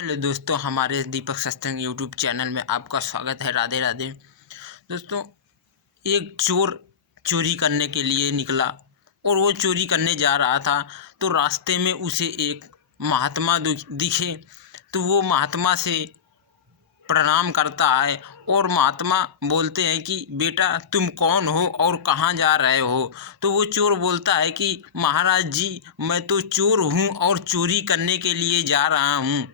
Hello दोस्तों, हमारे दीपक सत्संग यूट्यूब चैनल में आपका स्वागत है। राधे राधे। दोस्तों, एक चोर चोरी करने के लिए निकला और वो चोरी करने जा रहा था तो रास्ते में उसे एक महात्मा दिखे। तो वो महात्मा से प्रणाम करता है और महात्मा बोलते हैं कि बेटा तुम कौन हो और कहाँ जा रहे हो। तो वो चोर बोलता है कि महाराज जी, मैं तो चोर हूँ और चोरी करने के लिए जा रहा हूँ।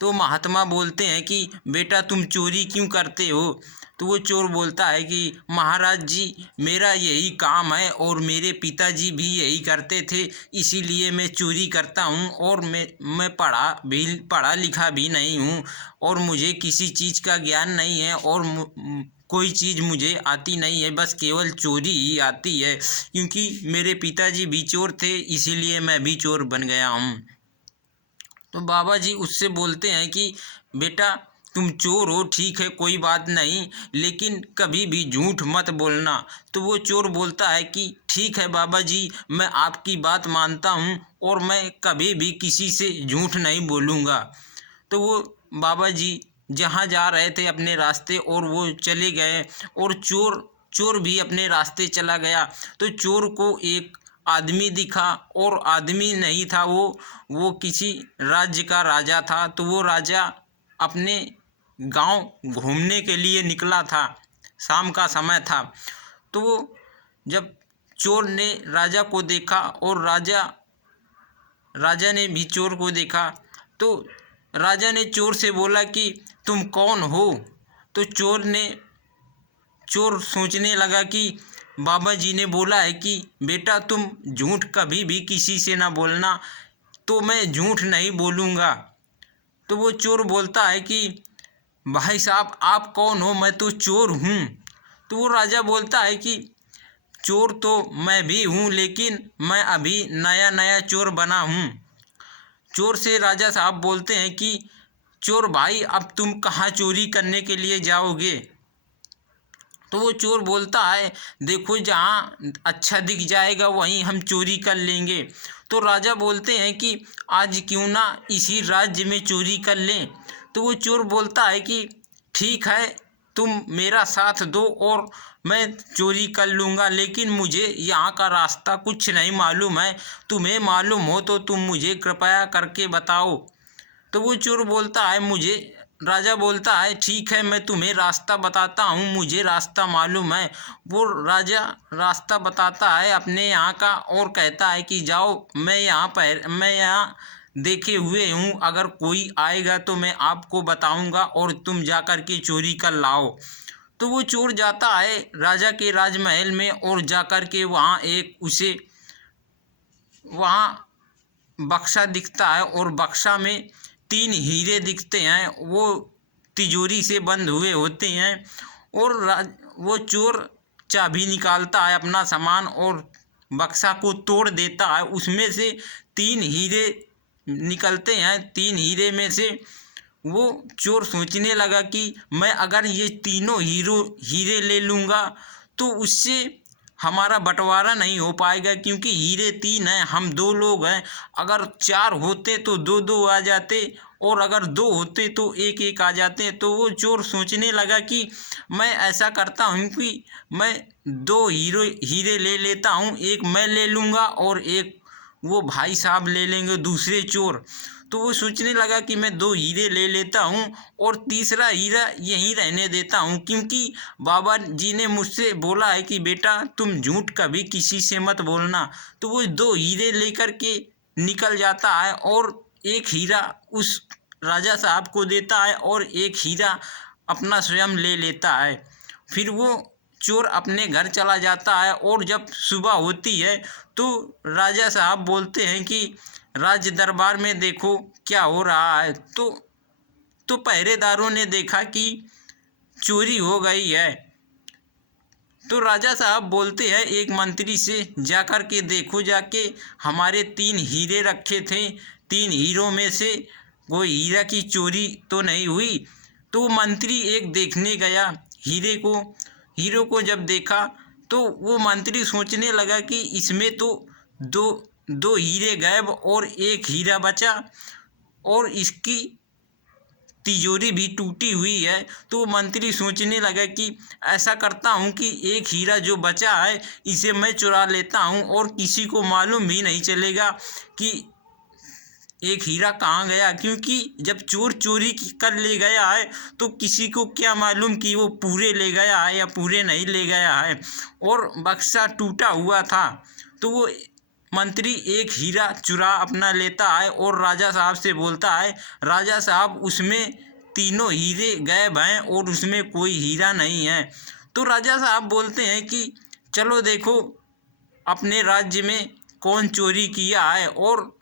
तो महात्मा बोलते हैं कि बेटा तुम चोरी क्यों करते हो। तो वो चोर बोलता है कि महाराज जी, मेरा यही काम है और मेरे पिताजी भी यही करते थे, इसीलिए मैं चोरी करता हूँ। और मैं पढ़ा लिखा भी नहीं हूँ और मुझे किसी चीज़ का ज्ञान नहीं है और कोई चीज़ मुझे आती नहीं है, बस केवल चोरी ही आती है। क्योंकि मेरे पिताजी भी चोर थे, इसीलिए मैं भी चोर बन गया हूँ। तो बाबा जी उससे बोलते हैं कि बेटा तुम चोर हो, ठीक है, कोई बात नहीं, लेकिन कभी भी झूठ मत बोलना। तो वो चोर बोलता है कि ठीक है बाबा जी, मैं आपकी बात मानता हूँ और मैं कभी भी किसी से झूठ नहीं बोलूँगा। तो वो बाबा जी जहाँ जा रहे थे अपने रास्ते और वो चले गए और चोर चोर भी अपने रास्ते चला गया। तो चोर को एक आदमी दिखा और आदमी नहीं था, वो किसी राज्य का राजा था। तो वो राजा अपने गांव घूमने के लिए निकला था, शाम का समय था। तो वो जब चोर ने राजा को देखा और राजा ने भी चोर को देखा, तो राजा ने चोर से बोला कि तुम कौन हो। तो चोर सोचने लगा कि बाबा जी ने बोला है कि बेटा तुम झूठ कभी भी किसी से ना बोलना, तो मैं झूठ नहीं बोलूँगा। तो वो चोर बोलता है कि भाई साहब आप कौन हो, मैं तो चोर हूँ। तो वो राजा बोलता है कि चोर तो मैं भी हूँ, लेकिन मैं अभी नया नया चोर बना हूँ। चोर से राजा साहब बोलते हैं कि चोर भाई अब तुम कहाँ चोरी करने के लिए जाओगे। तो वो चोर बोलता है देखो जहाँ अच्छा दिख जाएगा वहीं हम चोरी कर लेंगे। तो राजा बोलते हैं कि आज क्यों ना इसी राज्य में चोरी कर लें। तो वो चोर बोलता है कि ठीक है, तुम मेरा साथ दो और मैं चोरी कर लूँगा, लेकिन मुझे यहाँ का रास्ता कुछ नहीं मालूम है, तुम्हें मालूम हो तो तुम मुझे कृपया करके बताओ। तो वो चोर बोलता है राजा बोलता है ठीक है, मैं तुम्हें रास्ता बताता हूँ, मुझे रास्ता मालूम है। वो राजा रास्ता बताता है अपने यहाँ का और कहता है कि जाओ, मैं यहाँ देखे हुए हूँ, अगर कोई आएगा तो मैं आपको बताऊँगा और तुम जाकर के चोरी कर लाओ। तो वो चोर जाता है राजा के राजमहल में और जाकर के वहाँ बक्सा दिखता है और बक्सा में 3 हीरे दिखते हैं, वो तिजोरी से बंद हुए होते हैं। और वो चोर चाबी निकालता है अपना सामान और बक्सा को तोड़ देता है, उसमें से 3 हीरे निकलते हैं। 3 हीरे में से वो चोर सोचने लगा कि मैं अगर ये तीनों हीरे ले लूँगा तो उससे हमारा बंटवारा नहीं हो पाएगा, क्योंकि हीरे 3 हैं, हम 2 लोग हैं। अगर 4 होते तो 2-2 आ जाते और अगर 2 होते तो 1-1 आ जाते। तो वो चोर सोचने लगा कि मैं ऐसा करता हूँ कि मैं 2 हीरे ले लेता हूँ, एक मैं ले लूँगा और एक वो भाई साहब ले लेंगे दूसरे चोर। तो वो सोचने लगा कि मैं 2 हीरे ले लेता हूँ और तीसरा हीरा यहीं रहने देता हूँ, क्योंकि बाबा जी ने मुझसे बोला है कि बेटा तुम झूठ कभी किसी से मत बोलना। तो वो 2 हीरे लेकर के निकल जाता है और एक हीरा उस राजा साहब को देता है और एक हीरा अपना स्वयं ले लेता है। फिर वो चोर अपने घर चला जाता है और जब सुबह होती है तो राजा साहब बोलते हैं कि राज दरबार में देखो क्या हो रहा है। तो पहरेदारों ने देखा कि चोरी हो गई है। तो राजा साहब बोलते हैं एक मंत्री से जाकर के देखो, जाके हमारे 3 हीरे रखे थे, 3 हीरों में से कोई हीरा की चोरी तो नहीं हुई। तो मंत्री एक देखने गया हीरो को जब देखा तो वो मंत्री सोचने लगा कि इसमें तो दो दो हीरे गायब और एक हीरा बचा और इसकी तिजोरी भी टूटी हुई है। तो मंत्री सोचने लगा कि ऐसा करता हूँ कि एक हीरा जो बचा है इसे मैं चुरा लेता हूँ और किसी को मालूम भी नहीं चलेगा कि एक हीरा कहाँ गया, क्योंकि जब चोर चोरी कर ले गया है तो किसी को क्या मालूम कि वो पूरे ले गया है या पूरे नहीं ले गया है, और बक्सा टूटा हुआ था। तो वो मंत्री एक हीरा चुरा अपना लेता है और राजा साहब से बोलता है, राजा साहब उसमें तीनों हीरे गायब हैं और उसमें कोई हीरा नहीं है। तो राजा साहब बोलते हैं कि चलो देखो अपने राज्य में कौन चोरी किया है और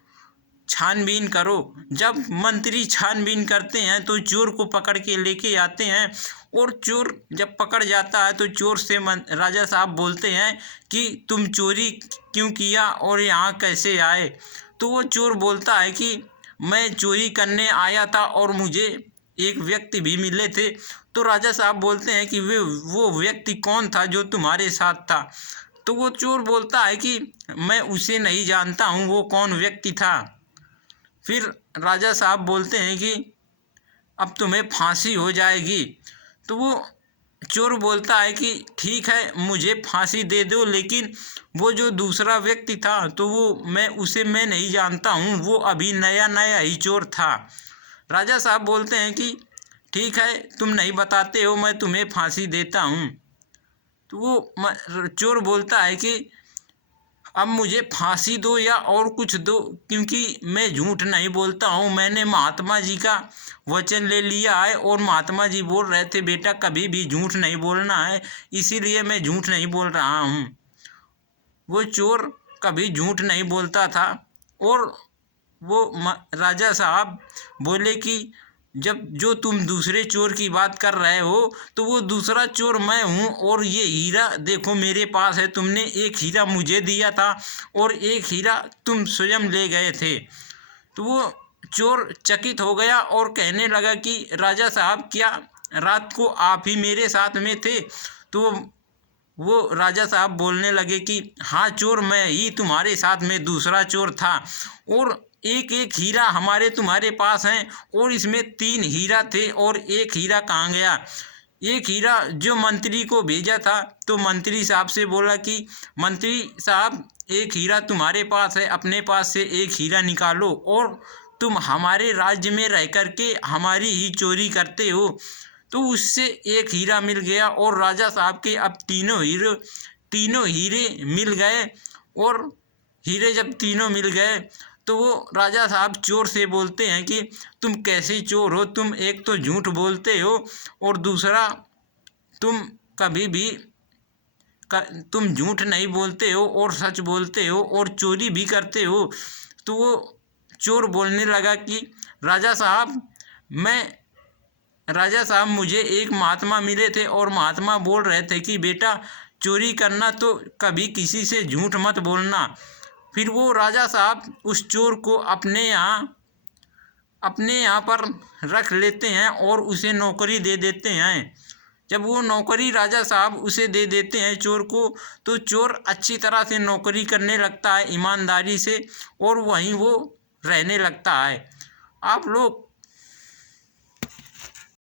छानबीन करो। जब मंत्री छानबीन करते हैं तो चोर को पकड़ के लेके आते हैं, और चोर जब पकड़ जाता है तो चोर से राजा साहब बोलते हैं कि तुम चोरी क्यों किया और यहाँ कैसे आए। तो वो चोर बोलता है कि मैं चोरी करने आया था और मुझे एक व्यक्ति भी मिले थे। तो राजा साहब बोलते हैं कि वो व्यक्ति कौन था जो तुम्हारे साथ था। तो वो चोर बोलता है कि मैं उसे नहीं जानता हूँ, वो कौन व्यक्ति था। फिर राजा साहब बोलते हैं कि अब तुम्हें फांसी हो जाएगी। तो वो चोर बोलता है कि ठीक है मुझे फांसी दे दो, लेकिन वो जो दूसरा व्यक्ति था तो उसे मैं नहीं जानता हूँ, वो अभी नया नया ही चोर था। राजा साहब बोलते हैं कि ठीक है तुम नहीं बताते हो, मैं तुम्हें फांसी देता हूँ। तो वो चोर बोलता है कि अब मुझे फांसी दो या और कुछ दो, क्योंकि मैं झूठ नहीं बोलता हूँ। मैंने महात्मा जी का वचन ले लिया है और महात्मा जी बोल रहे थे बेटा कभी भी झूठ नहीं बोलना है, इसीलिए मैं झूठ नहीं बोल रहा हूँ। वो चोर कभी झूठ नहीं बोलता था। और वो राजा साहब बोले कि जब जो तुम दूसरे चोर की बात कर रहे हो तो वो दूसरा चोर मैं हूँ, और ये हीरा देखो मेरे पास है, तुमने एक हीरा मुझे दिया था और एक हीरा तुम स्वयं ले गए थे। तो वो चोर चकित हो गया और कहने लगा कि राजा साहब क्या रात को आप ही मेरे साथ में थे। तो वो राजा साहब बोलने लगे कि हाँ चोर मैं ही तुम्हारे साथ में दूसरा चोर था, और एक एक हीरा हमारे तुम्हारे पास हैं, और इसमें 3 हीरा थे और एक हीरा कहाँ गया। एक हीरा जो मंत्री को भेजा था। तो मंत्री साहब से बोला कि मंत्री साहब एक हीरा तुम्हारे पास है, अपने पास से एक हीरा निकालो, और तुम हमारे राज्य में रह कर के हमारी ही चोरी करते हो। तो उससे एक हीरा मिल गया और राजा साहब के अब तीनों हीरे मिल गए। और हीरे जब तीनों मिल गए तो वो राजा साहब चोर से बोलते हैं कि तुम कैसे चोर हो, तुम एक तो झूठ बोलते हो और दूसरा तुम कभी भी तुम झूठ नहीं बोलते हो और सच बोलते हो और चोरी भी करते हो। तो वो चोर बोलने लगा कि राजा साहब मुझे एक महात्मा मिले थे और महात्मा बोल रहे थे कि बेटा चोरी करना तो कभी किसी से झूठ मत बोलना। फिर वो राजा साहब उस चोर को अपने यहाँ पर रख लेते हैं और उसे नौकरी दे देते हैं। जब वो नौकरी राजा साहब उसे दे देते हैं चोर को, तो चोर अच्छी तरह से नौकरी करने लगता है ईमानदारी से, और वहीं वो रहने लगता है। आप लोग